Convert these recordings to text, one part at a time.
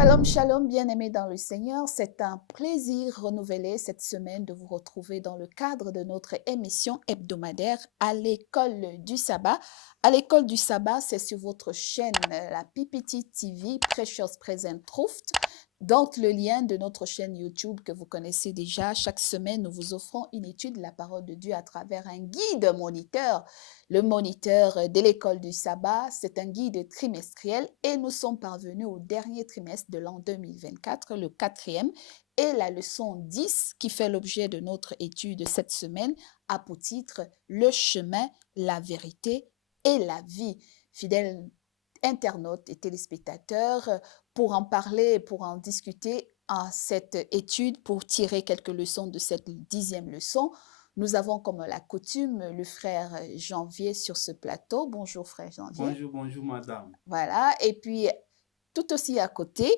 Shalom, shalom, bien-aimés dans le Seigneur. C'est un plaisir renouvelé cette semaine de vous retrouver dans le cadre de notre émission hebdomadaire à l'école du sabbat. À l'école du sabbat, c'est sur votre chaîne, la PPT TV, Precious Present Truth. Donc, le lien de notre chaîne YouTube que vous connaissez déjà, chaque semaine, nous vous offrons une étude de la parole de Dieu à travers un guide moniteur. Le moniteur de l'école du sabbat, c'est un guide trimestriel et nous sommes parvenus au dernier trimestre de l'an 2024, le quatrième, et la leçon 10 qui fait l'objet de notre étude cette semaine a pour titre « Le chemin, la vérité et la vie ». Fidèles internautes et téléspectateurs, pour en parler, pour en discuter à cette étude, pour tirer quelques leçons de cette 10e leçon, nous avons comme la coutume le frère Janvier sur ce plateau. Bonjour frère Janvier. Bonjour, bonjour madame. Voilà, et puis tout aussi à côté,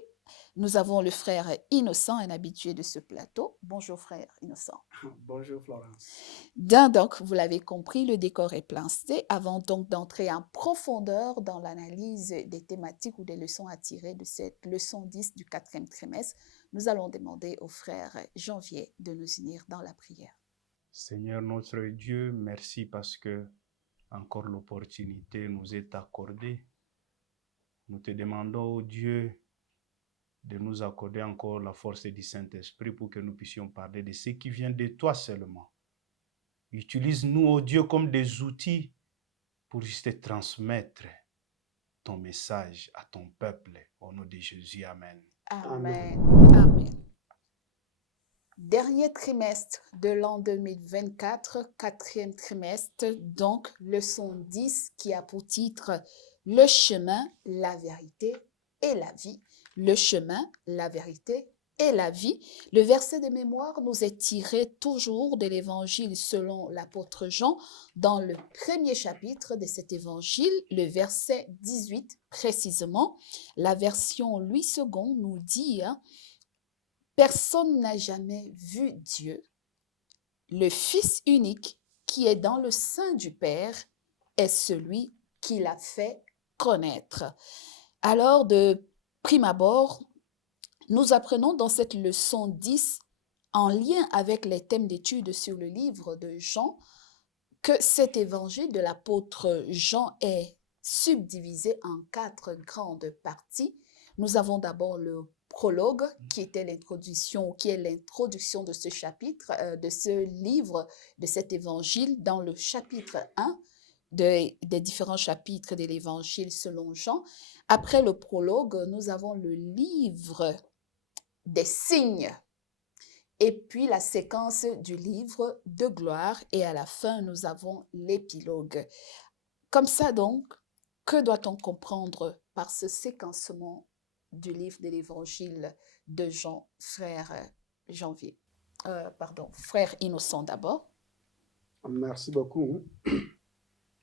nous avons le frère Innocent, un habitué de ce plateau. Bonjour frère Innocent. Bonjour Florence. Donc, vous l'avez compris, le décor est placé. Avant donc d'entrer en profondeur dans l'analyse des thématiques ou des leçons à tirer de cette leçon 10 du 4e trimestre, nous allons demander au frère Janvier de nous unir dans la prière. Seigneur notre Dieu, merci parce que encore l'opportunité nous est accordée. Nous te demandons, oh Dieu, de nous accorder encore la force du Saint-Esprit pour que nous puissions parler de ce qui vient de toi seulement. Utilise-nous, oh Dieu, comme des outils pour juste transmettre ton message à ton peuple. Au nom de Jésus, Amen. Amen. Amen. Dernier trimestre de l'an 2024, quatrième trimestre, donc leçon 10 qui a pour titre « Le chemin, la vérité et la vie ». Le chemin, la vérité et la vie. Le verset de mémoire nous est tiré toujours de l'évangile selon l'apôtre Jean dans le premier chapitre de cet évangile, le verset 18 précisément. La version Louis II nous dit personne n'a jamais vu Dieu. Le Fils unique qui est dans le sein du Père est celui qui l'a fait connaître. Alors, de prime abord, nous apprenons dans cette leçon 10, en lien avec les thèmes d'étude sur le livre de Jean, que cet évangile de l'apôtre Jean est subdivisé en 4 grandes parties. Nous avons d'abord le prologue, qui était l'introduction, qui est l'introduction de ce chapitre, de ce livre, de cet évangile, dans le chapitre 1 des différents chapitres de l'évangile selon Jean. Après le prologue, nous avons le livre des signes, et puis la séquence du livre de gloire, et à la fin, nous avons l'épilogue. Comme ça donc, que doit-on comprendre par ce séquencement du livre de l'évangile de Jean, frère Janvier, frère Innocent d'abord? Merci beaucoup.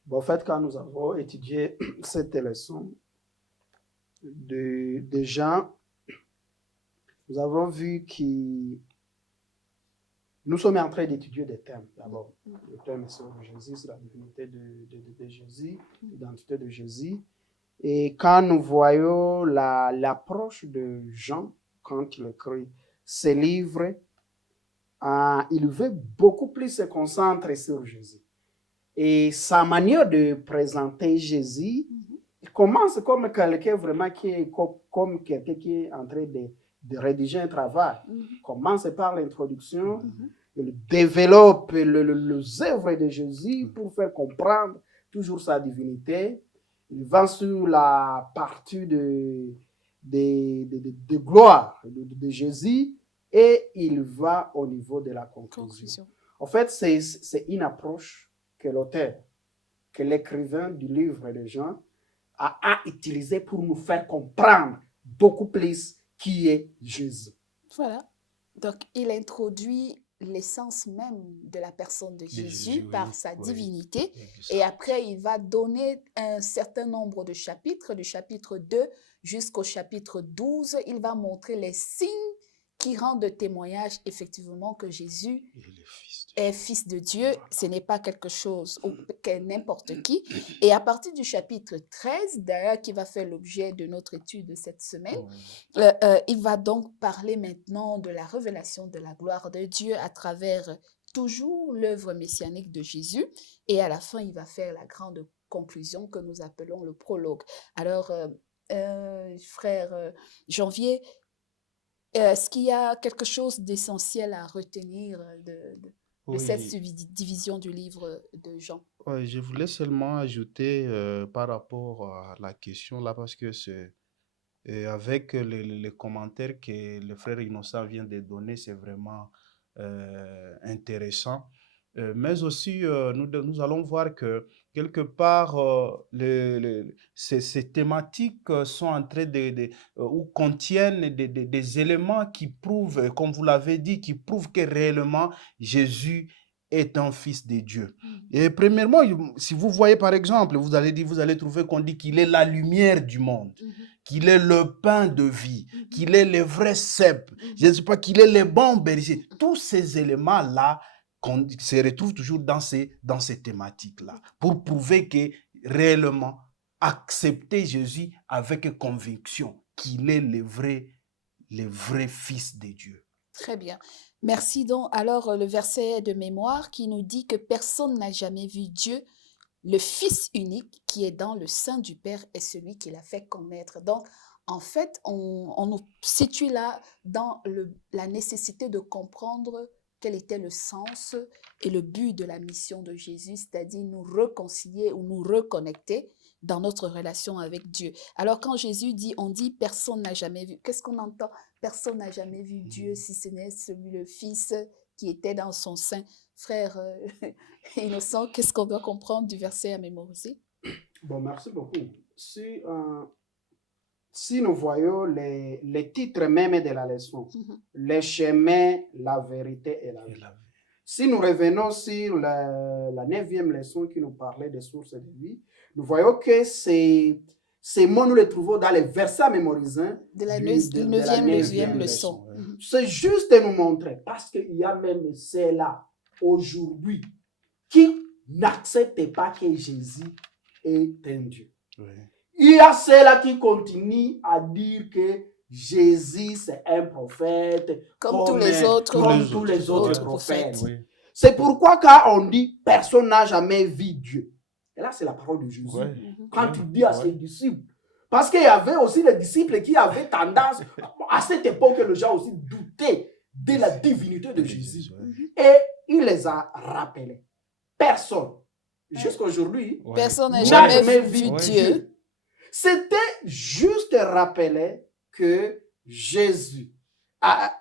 Bon, en fait, quand nous avons étudié cette leçon de Jean, nous avons vu que nous sommes en train d'étudier des thèmes d'abord. Le thème est sur Jésus, sur la divinité de Jésus, l'identité de Jésus. Et quand nous voyons l'approche de Jean, quand il écrit ses livres, il veut beaucoup plus se concentrer sur Jésus. Et sa manière de présenter Jésus commence comme quelqu'un vraiment qui est comme quelqu'un qui est en train de rédiger un travail. Commence par l'introduction, il développe les œuvres de Jésus pour faire comprendre toujours sa divinité. Il va sur la partie de gloire de Jésus et il va au niveau de la conclusion. En fait, c'est une approche que l'auteur, que l'écrivain du livre de Jean a utilisé pour nous faire comprendre beaucoup plus qui est Jésus. Voilà. Donc, il introduit l'essence même de la personne de Jésus par sa divinité. Et après, il va donner un certain nombre de chapitres, du chapitre 2 jusqu'au chapitre 12. Il va montrer les signes qui rendent témoignage effectivement que Jésus Il est le Fils de est fils de Dieu, Voilà. ce n'est pas quelque chose ou que n'importe qui. Et à partir du chapitre 13, d'ailleurs, qui va faire l'objet de notre étude de cette semaine, Ouais. il va donc parler maintenant de la révélation de la gloire de Dieu à travers toujours l'œuvre messianique de Jésus. Et à la fin, il va faire la grande conclusion que nous appelons le prologue. Alors, frère Janvier, est-ce qu'il y a quelque chose d'essentiel à retenir de cette Oui, division du livre de Jean? ouais, je voulais seulement ajouter par rapport à la question là, parce que c'est avec les commentaires que le frère Innocent vient de donner, c'est vraiment intéressant. Mais aussi, nous allons voir que quelque part, ces thématiques sont en train ou contiennent des éléments qui prouvent, comme vous l'avez dit, qui prouvent que réellement Jésus est un fils de Dieu. Et premièrement, si vous voyez par exemple, vous allez trouver qu'on dit qu'il est la lumière du monde, qu'il est le pain de vie, qu'il est le vrai cep, je ne sais pas, qu'il est le bon berger. Tous ces éléments-là se retrouvent toujours dans ces thématiques-là, pour prouver que réellement, accepter Jésus avec conviction qu'il est le vrai Fils de Dieu. Très bien. Merci donc. Alors, le verset de mémoire qui nous dit que personne n'a jamais vu Dieu, le Fils unique qui est dans le sein du Père est celui qui l'a fait connaître. Donc, en fait, on nous situe là dans la nécessité de comprendre quel était le sens et le but de la mission de Jésus, c'est-à-dire nous réconcilier ou nous reconnecter dans notre relation avec Dieu. Alors, quand Jésus dit, on dit personne n'a jamais vu, qu'est-ce qu'on entend? Personne n'a jamais vu Dieu si ce n'est celui, le Fils qui était dans son sein. Frère Innocent, qu'est-ce qu'on doit comprendre du verset à mémoriser? Bon, merci beaucoup. Si nous voyons les titres même de la leçon, les chemins, la vérité et la vie. Si nous revenons sur la 9e leçon qui nous parlait des sources de vie, nous voyons que ces mots, nous les trouvons dans les versets à mémoriser De la de la 9e 9e leçon. leçon. C'est juste de nous montrer, parce qu'il y a même ceux-là aujourd'hui qui n'acceptent pas que Jésus est un Dieu. Oui. Il y a ceux-là qui continuent à dire que Jésus, c'est un prophète, Comme tous les autres, tous les autres prophètes. Oui. C'est pourquoi quand on dit « personne n'a jamais vu Dieu », et là c'est la parole de Jésus, Ouais. quand il dit à ses disciples, parce qu'il y avait aussi les disciples qui avaient tendance, à cette époque, les gens aussi doutaient de la divinité de Jésus. Et il les a rappelés. Personne, jusqu'à aujourd'hui, personne n'a n'a jamais vu Dieu. C'était juste rappeler que Jésus,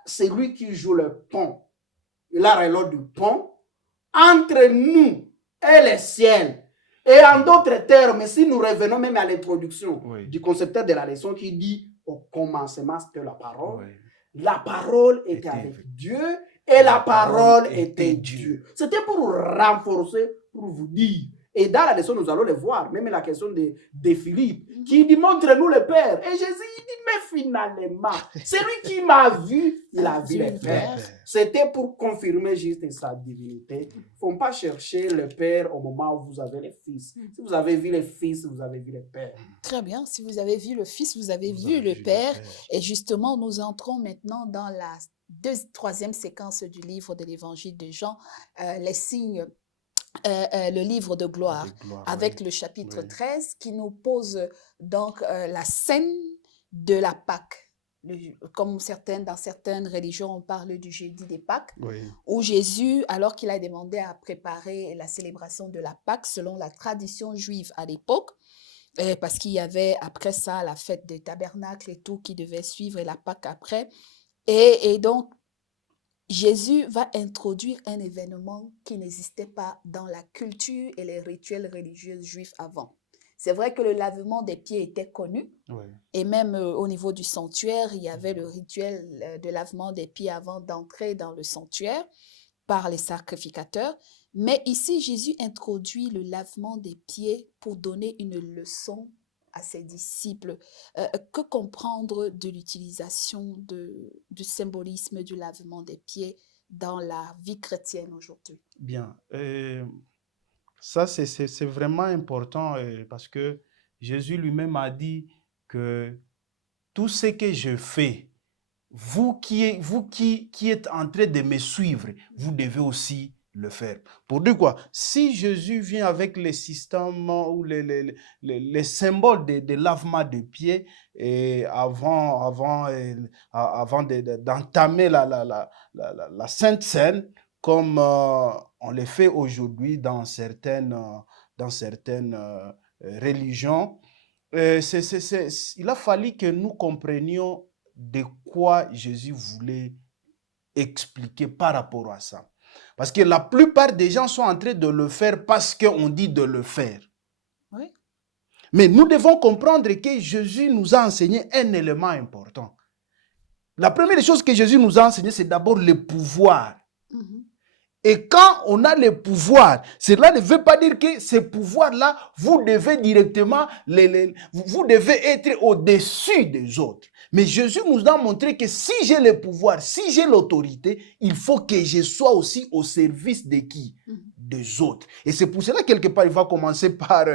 c'est lui qui joue le pont, la relation du pont entre nous et le ciel. Et en d'autres termes, si nous revenons même à l'introduction du concepteur de la leçon qui dit au commencement c'était la parole était avec Dieu et la parole était Dieu. C'était pour renforcer, pour vous dire. Et dans la leçon, nous allons le voir, même la question de Philippe, qui dit montre-nous le Père. Et Jésus il dit mais finalement, celui qui m'a vu, il a vu le Père. C'était pour confirmer juste sa divinité. Il ne faut pas chercher le Père au moment où vous avez le Fils. Si vous avez vu le Fils, vous avez vu le Père. Très bien. Si vous avez vu le Fils, vous avez vu le Père. Et justement, nous entrons maintenant dans la troisième séquence du livre de l'Évangile de Jean, les signes. Le livre de gloire, avec le chapitre 13 qui nous pose donc la scène de la Pâque. Comme dans certaines religions, on parle du jeudi des Pâques, où Jésus, alors qu'il a demandé à préparer la célébration de la Pâque selon la tradition juive à l'époque, parce qu'il y avait après ça la fête des tabernacles et tout qui devait suivre, et la Pâque après. Et donc, Jésus va introduire un événement qui n'existait pas dans la culture et les rituels religieux juifs avant. C'est vrai que le lavement des pieds était connu, et même au niveau du sanctuaire, il y avait le rituel de lavement des pieds avant d'entrer dans le sanctuaire par les sacrificateurs. Mais ici, Jésus introduit le lavement des pieds pour donner une leçon à ses disciples. Que comprendre de l'utilisation du symbolisme du lavement des pieds dans la vie chrétienne aujourd'hui? Bien. Ça, c'est vraiment important parce que Jésus lui-même a dit que tout ce que je fais, vous qui êtes en train de me suivre, vous devez aussi le faire. Pour dire quoi? Si Jésus vient avec les systèmes ou les symboles de lavement de pieds et avant d'entamer la Sainte Seine, comme on le fait aujourd'hui dans certaines religions, il a fallu que nous comprenions de quoi Jésus voulait expliquer par rapport à ça. Parce que la plupart des gens sont en train de le faire parce qu'on dit de le faire. Oui. Mais nous devons comprendre que Jésus nous a enseigné un élément important. La première chose que Jésus nous a enseigné, c'est d'abord le pouvoir. Mhm. Et quand on a le pouvoir, cela ne veut pas dire que ce pouvoir-là, vous devez directement, vous devez être au-dessus des autres. Mais Jésus nous a montré que si j'ai le pouvoir, si j'ai l'autorité, il faut que je sois aussi au service de qui? Des autres. Et c'est pour cela, quelque part, il va commencer par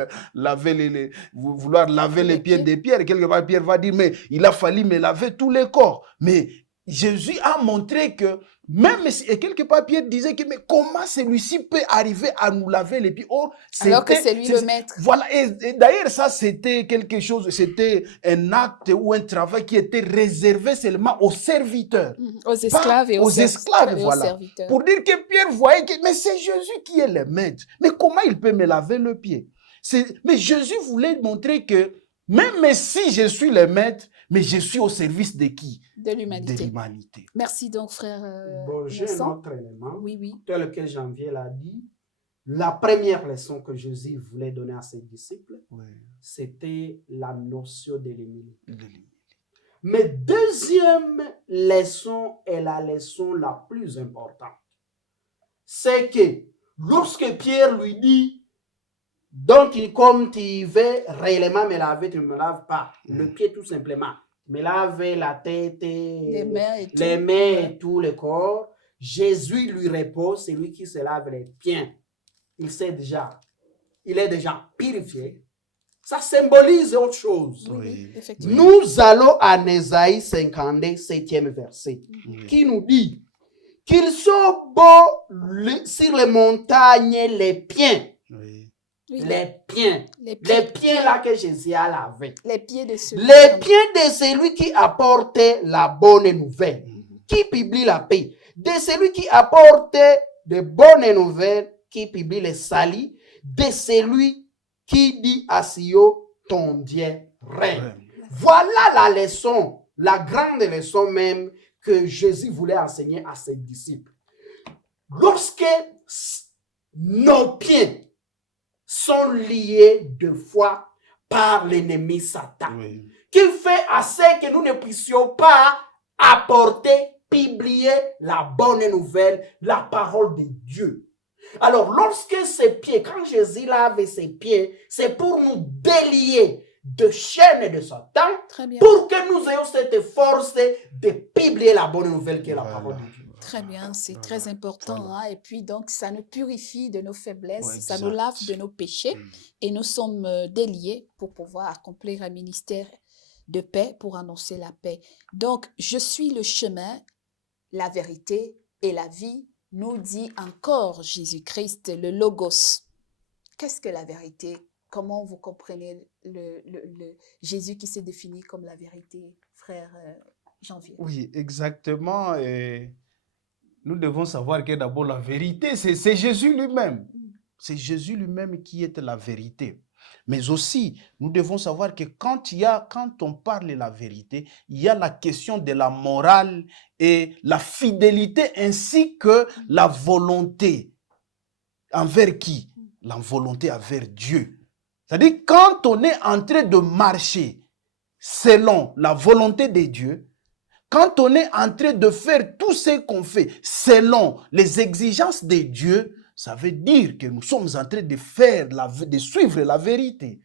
vouloir laver les pieds de Pierre. Et quelque part, Pierre va dire, mais il a fallu me laver tous les corps. Mais Jésus a montré que même si, et quelque part Pierre disait que mais comment celui-ci peut arriver à nous laver les pieds? Or, alors que c'est lui le maître. Voilà, et d'ailleurs ça c'était quelque chose, c'était un acte ou un travail qui était réservé seulement aux serviteurs. Aux esclaves et aux esclaves, et voilà. aux serviteurs. Pour dire que Pierre voyait que mais c'est Jésus qui est le maître. Mais comment il peut me laver le pied? Mais Jésus voulait montrer que même si je suis le maître, mais je suis au service de qui? De l'humanité. De l'humanité. Merci donc, frère. Bon, j'ai un autre élément, oui. tel que Janvier l'a dit. La première leçon que Jésus voulait donner à ses disciples, c'était la notion de l'humilité. Mais deuxième leçon est la leçon la plus importante. C'est que lorsque Pierre lui dit, donc comme tu veux réellement me laver, tu ne me laves pas. Le pied tout simplement. Me laver la tête, les mains et tout le corps. Jésus lui répond, c'est lui qui se lave les pieds. Il est déjà purifié. Ça symbolise autre chose. Oui, nous allons à Ésaïe 52, 7e verset, qui nous dit qu'ils sont beaux sur les montagnes, les pieds. Les pieds là que Jésus a lavé. Les pieds de celui qui apporte la bonne nouvelle, qui publie la paix, de celui qui apporte de bonnes nouvelles, qui publie le salut, de celui qui dit à Sion, ton Dieu règne. Voilà la leçon, la grande leçon même que Jésus voulait enseigner à ses disciples. Lorsque nos pieds sont liés deux fois par l'ennemi Satan, qui fait assez que nous ne puissions pas apporter, publier la bonne nouvelle, la parole de Dieu. Alors, lorsque ses pieds, quand Jésus lave ses pieds, c'est pour nous délier de chaînes de Satan, pour que nous ayons cette force de publier la bonne nouvelle qui est la parole de Dieu. Très bien, c'est très important. Hein? Et puis, donc, ça nous purifie de nos faiblesses, ça nous lave de nos péchés et nous sommes déliés pour pouvoir accomplir un ministère de paix, pour annoncer la paix. Donc, je suis le chemin, la vérité et la vie, nous dit encore Jésus-Christ, le Logos. Qu'est-ce que la vérité? Comment vous comprenez le Jésus qui s'est défini comme la vérité, frère Janvier? Oui, exactement. Et nous devons savoir que d'abord la vérité, c'est Jésus lui-même. C'est Jésus lui-même qui est la vérité. Mais aussi, nous devons savoir que quand on parle de la vérité, il y a la question de la morale et la fidélité ainsi que la volonté. Envers qui? La volonté envers Dieu. C'est-à-dire, quand on est en train de marcher selon la volonté de Dieu, quand on est en train de faire tout ce qu'on fait selon les exigences de Dieu, ça veut dire que nous sommes en train de faire, de suivre la vérité.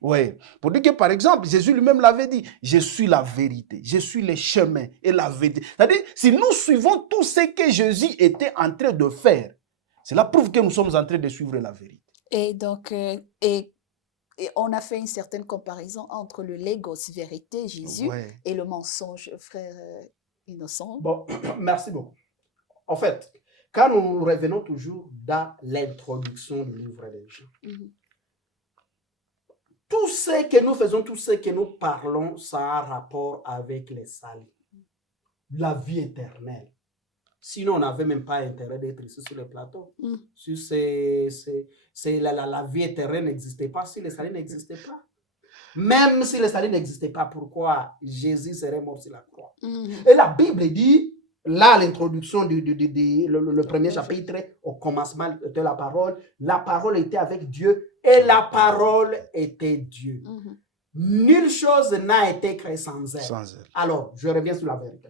Oui. Pour dire que, par exemple, Jésus lui-même l'avait dit, je suis la vérité, je suis le chemin et la vérité. C'est-à-dire, si nous suivons tout ce que Jésus était en train de faire, cela prouve que nous sommes en train de suivre la vérité. Et donc, et on a fait une certaine comparaison entre le logos, vérité, Jésus, Ouais. et le mensonge, frère Innocent. Bon, merci beaucoup. En fait, quand nous revenons toujours dans l'introduction du livre des Jean, tout ce que nous faisons, tout ce que nous parlons, ça a un rapport avec les saluts, la vie éternelle. Sinon, on n'avait même pas intérêt d'être ici sur le plateau. Si la vie éternelle n'existait pas, si le salut n'existait pas. Même si le salut n'existait pas, pourquoi Jésus serait mort sur la croix? Et la Bible dit, là, l'introduction le premier chapitre, au commencement de la parole était avec Dieu et la parole était Dieu. Nulle chose n'a été créée sans elle. Sans elle. Alors, je reviens sur la vérité.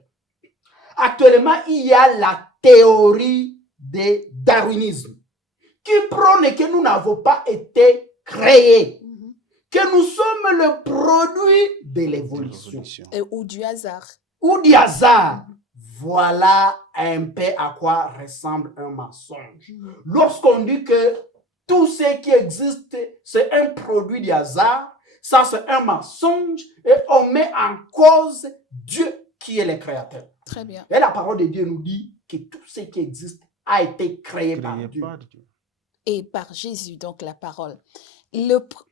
Actuellement, il y a la théorie du darwinisme qui prône que nous n'avons pas été créés, que nous sommes le produit de l'évolution. Ou du hasard. Ou du hasard. Voilà un peu à quoi ressemble un mensonge. Lorsqu'on dit que tout ce qui existe, c'est un produit du hasard, ça c'est un mensonge et on met en cause Dieu qui est le créateur. Très bien. Et la parole de Dieu nous dit que tout ce qui existe a été créé par Dieu. Et par Jésus, donc la parole.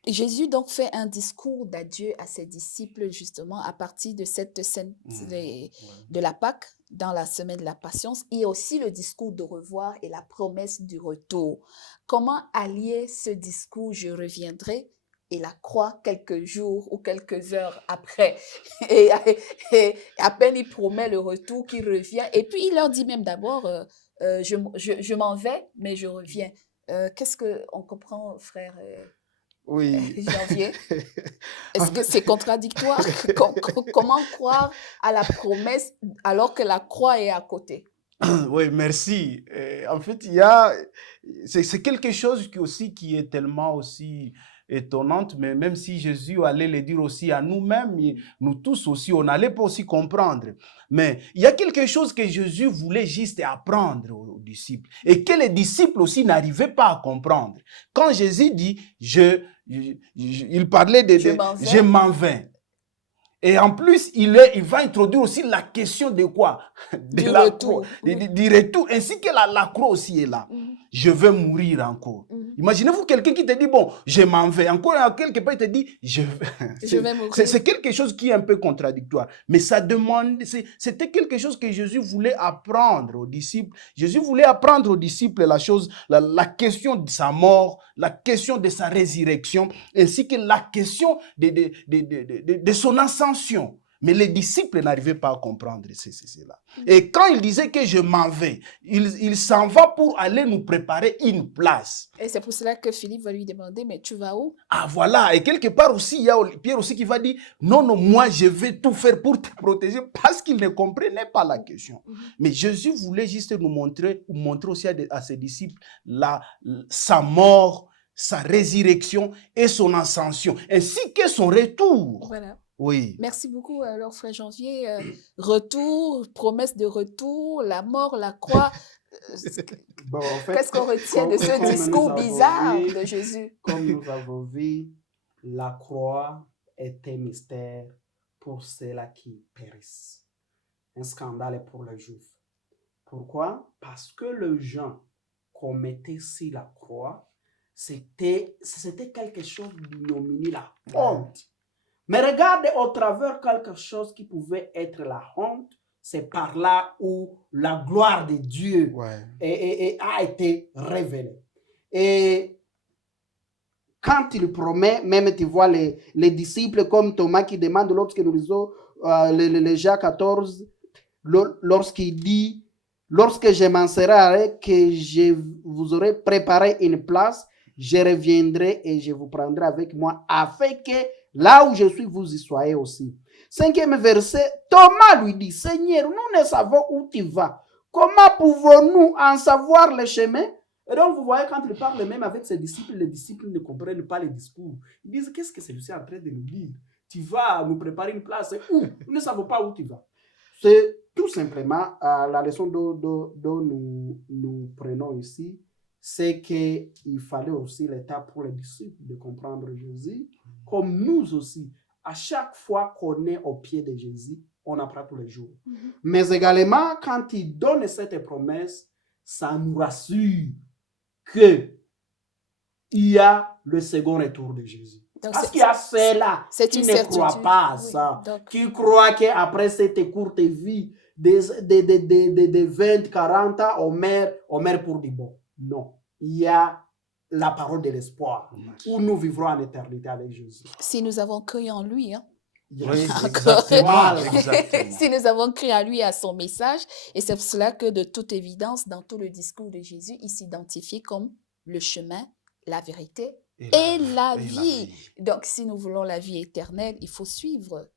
Jésus donc fait un discours d'adieu à ses disciples justement à partir de cette scène de la Pâque, dans la semaine de la patience, et aussi le discours de revoir et la promesse du retour. Comment allier ce discours « je reviendrai » et la croix quelques jours ou quelques heures après. Et à peine il promet le retour, qu'il revient. Et puis il leur dit même d'abord, je m'en vais, mais je reviens. Qu'est-ce qu'on comprend, frère Janvier? Est-ce que c'est contradictoire? Comment croire à la promesse alors que la croix est à côté? Oui, merci. En fait, c'est quelque chose qui est tellement aussi étonnante, mais même si Jésus allait le dire aussi à nous-mêmes, nous tous aussi, on n'allait pas aussi comprendre. Mais il y a quelque chose que Jésus voulait juste apprendre aux disciples et que les disciples aussi n'arrivaient pas à comprendre. Quand Jésus dit, il parlait de je m'en vais. Et en plus, il va introduire aussi la question de quoi? Du retour. Du retour, ainsi que la croix aussi est là. Je vais mourir encore. Imaginez-vous quelqu'un qui te dit, bon, je m'en vais. Encore quelque part, il te dit, je vais mourir. C'est quelque chose qui est un peu contradictoire. Mais ça demande, c'était quelque chose que Jésus voulait apprendre aux disciples. Jésus voulait apprendre aux disciples la question de sa mort, la question de sa résurrection, ainsi que la question de son ascension. Mais les disciples n'arrivaient pas à comprendre cela. Et quand il disait que je m'en vais, il s'en va pour aller nous préparer une place. Et c'est pour cela que Philippe va lui demander, mais tu vas où? Ah voilà, et quelque part aussi, il y a Pierre aussi qui va dire, non, moi je vais tout faire pour te protéger, parce qu'il ne comprenait pas la question. Mais Jésus voulait juste nous montrer aussi à ses disciples sa mort, sa résurrection et son ascension, ainsi que son retour. Voilà. Oui. Merci beaucoup, alors, frère Janvier. Retour, promesse de retour, la mort, la croix. Bon, en fait, qu'est-ce qu'on retient de ce discours bizarre de Jésus? Comme nous avons vu, la croix est un mystère pour ceux-là qui périssent. Un scandale pour les Juifs. Pourquoi? Parce que les gens qu'on mettait sur la croix, c'était quelque chose d'ignominie, la honte. Mais regardez au travers quelque chose qui pouvait être la honte, c'est par là où la gloire de Dieu a été révélée. Et quand il promet, même tu vois les disciples comme Thomas qui demande lorsque nous lisons le Jean 14, lorsqu'il dit, lorsque je m'en serai, que je vous aurai préparé une place, je reviendrai et je vous prendrai avec moi afin que là où je suis, vous y soyez aussi. 5e verset, Thomas lui dit, Seigneur, nous ne savons où tu vas. Comment pouvons-nous en savoir le chemin? Et donc, vous voyez, quand il parle même avec ses disciples, les disciples ne comprennent pas les discours. Ils disent, qu'est-ce que celui-ci est en train de nous dire? Tu vas nous préparer une place. Où? Nous ne savons pas où tu vas. C'est tout simplement la leçon dont nous prenons ici, c'est qu'il fallait aussi l'étape pour les disciples de comprendre Jésus, comme nous aussi. À chaque fois qu'on est au pied de Jésus, on apprend tous les jours. Mais également, quand il donne cette promesse, ça nous rassure qu'il y a le second retour de Jésus. Donc, parce qu'il y a ceux-là qui ne croient pas à ça, qui croient qu'après cette courte vie de 20, 40 ans, on meurt pour du bon. Non, il y a la parole de l'espoir, où nous vivrons en éternité avec Jésus. Si nous avons cru en lui, hein. Oui, exactement. Si nous avons cru à lui, à son message, et c'est pour cela que de toute évidence, dans tout le discours de Jésus, il s'identifie comme le chemin, la vérité et la vie. Donc, si nous voulons la vie éternelle, il faut suivre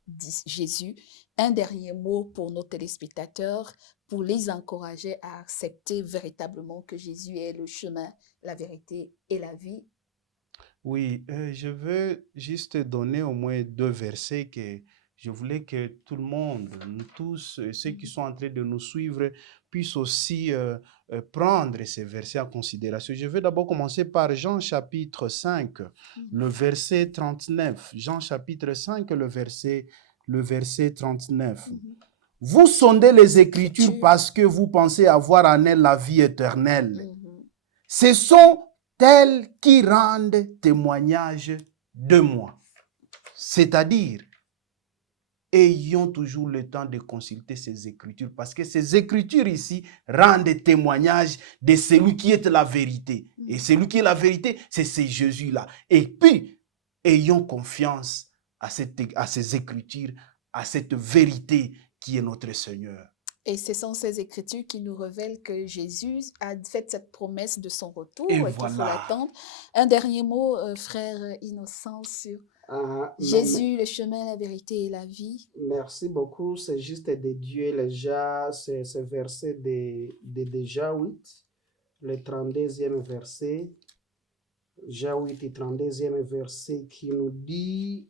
Jésus. Un dernier mot pour nos téléspectateurs, pour les encourager à accepter véritablement que Jésus est le chemin, la vérité et la vie. Oui, je veux juste donner au moins 2 versets que je voulais que tout le monde, nous tous, ceux qui sont en train de nous suivre, puissent aussi prendre ces versets en considération. Je vais d'abord commencer par Jean chapitre 5, le verset 39. Jean chapitre 5, le verset 39. Vous sondez les Écritures parce que vous pensez avoir en elles la vie éternelle. Ce sont tels qui rendent témoignage de moi. C'est-à-dire, ayons toujours le temps de consulter ces Écritures, parce que ces Écritures ici rendent témoignage de celui qui est la vérité. Et celui qui est la vérité, c'est Jésus-là. Et puis, ayons confiance à ces Écritures, à cette vérité qui est notre Seigneur. Et ce sont ces Écritures qui nous révèlent que Jésus a fait cette promesse de son retour et qu'il voilà. faut l'attendre. Un dernier mot, frère Innocent, sur Jésus, le chemin, la vérité et la vie. Merci beaucoup. C'est juste de Dieu déjà, c'est ce verset de Jean 8, le 32e verset. Jean 8 et 32e verset qui nous dit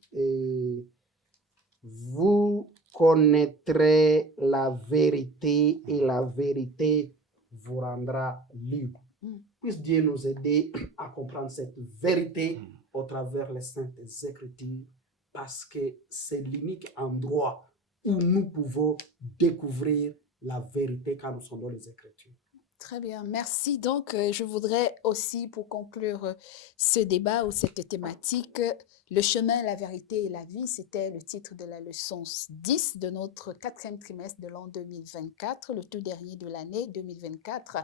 vous connaîtrez la vérité et la vérité vous rendra libre. Puisse Dieu nous aider à comprendre cette vérité au travers les saintes Écritures, parce que c'est l'unique endroit où nous pouvons découvrir la vérité quand nous sommes dans les Écritures. Très bien, merci. Donc, je voudrais aussi, pour conclure ce débat ou cette thématique, le chemin, la vérité et la vie, c'était le titre de la leçon 10 de notre 4e trimestre de l'an 2024, le tout dernier de l'année 2024,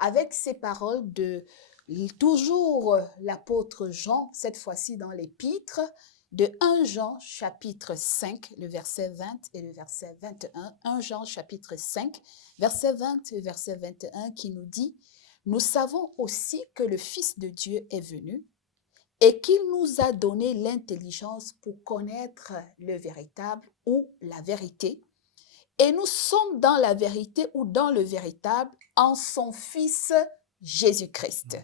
avec ces paroles de toujours l'apôtre Jean, cette fois-ci dans l'épître, de 1 Jean chapitre 5, le verset 20 et le verset 21. 1 Jean chapitre 5, verset 20 et verset 21 qui nous dit « Nous savons aussi que le Fils de Dieu est venu et qu'il nous a donné l'intelligence pour connaître le véritable ou la vérité. Et nous sommes dans la vérité ou dans le véritable en son Fils Jésus-Christ. »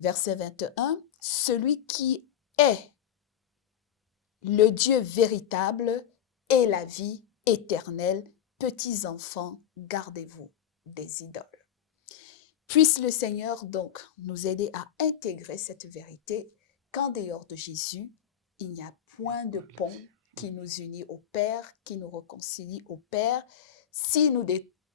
Verset 21, « Celui qui est le Dieu véritable et la vie éternelle. Petits enfants, gardez-vous des idoles. » Puisse le Seigneur donc nous aider à intégrer cette vérité qu'en dehors de Jésus, il n'y a point de pont qui nous unit au Père, qui nous réconcilie au Père. Si nous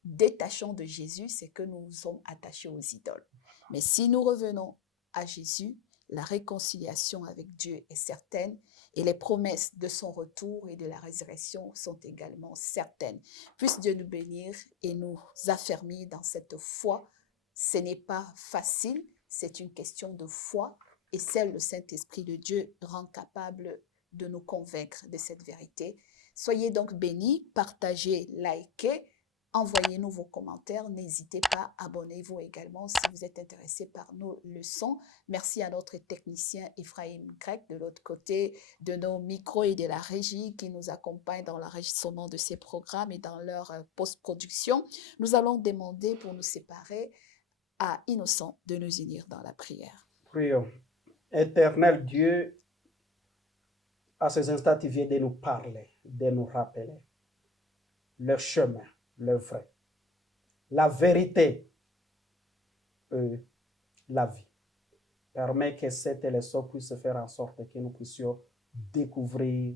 détachons de Jésus, c'est que nous sommes attachés aux idoles. Mais si nous revenons à Jésus, la réconciliation avec Dieu est certaine et les promesses de son retour et de la résurrection sont également certaines. Puisse Dieu nous bénir et nous affermir dans cette foi. Ce n'est pas facile, c'est une question de foi et seul le Saint-Esprit de Dieu rend capable de nous convaincre de cette vérité. Soyez donc bénis, partagez, likez. Envoyez-nous vos commentaires, n'hésitez pas, abonnez-vous également si vous êtes intéressé par nos leçons. Merci à notre technicien Ephraim Grec de l'autre côté de nos micros et de la régie qui nous accompagne dans l'enregistrement de ces programmes et dans leur post-production. Nous allons demander pour nous séparer à Innocent de nous unir dans la prière. Prions. Éternel Dieu, à ces instants, tu viens de nous parler, de nous rappeler le chemin, le vrai, la vérité, la vie. Permets que cette leçon puisse faire en sorte que nous puissions découvrir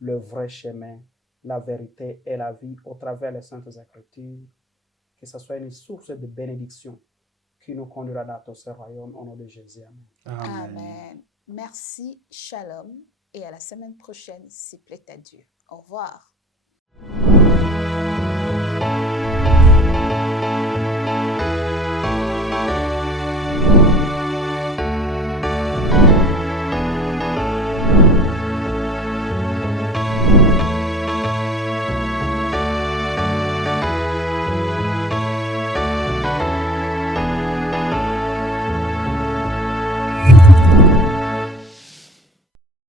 le vrai chemin, la vérité et la vie au travers des Saintes Écritures. Que ce soit une source de bénédiction qui nous conduira dans ton saint royaume au nom de Jésus. Amen. Amen. Merci, shalom, et à la semaine prochaine, s'il plaît à Dieu. Au revoir.